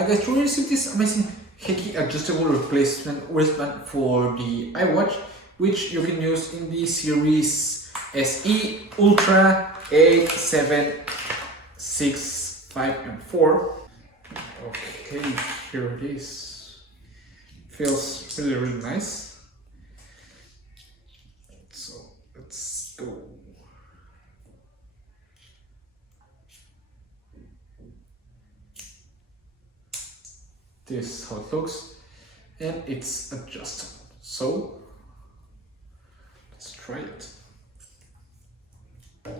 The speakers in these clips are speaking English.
Hi guys, we received this amazing HeiKe adjustable replacement wristband for the iWatch, which you can use in the series SE, Ultra, 8, 7, 6, 5 and 4. Okay, here it is. Feels really nice. So let's go. This is how it looks, and it's adjustable. So let's try it. As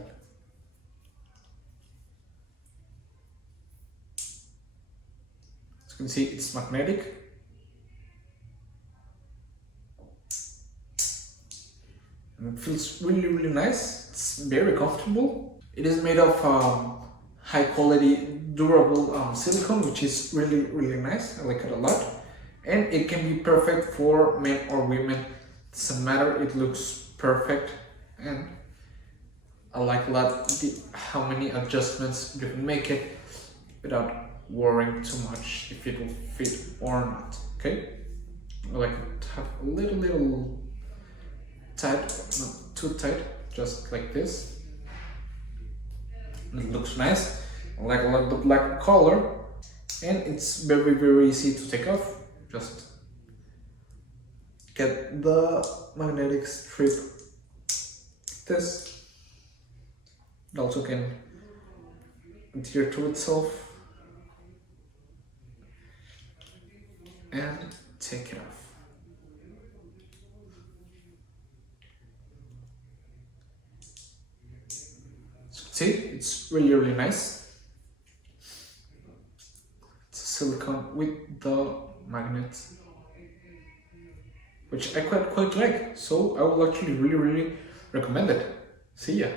you can see, it's magnetic. And it feels really nice. It's very comfortable. It is made of high quality durable silicone, which is really nice. I like it a lot, and it can be perfect for men or women. Doesn't matter, it looks perfect, and I like a lot how many adjustments you can make it without worrying too much if it will fit or not. Okay, I like it to have a little tight, not too tight, just like this. It looks nice. I like a lot the black color, and it's very easy to take off. Just get the magnetic strip like this. It also can adhere to itself and take it off. See, it's really nice. It's a silicone with the magnet, which I quite like. So I will actually really recommend it. See ya.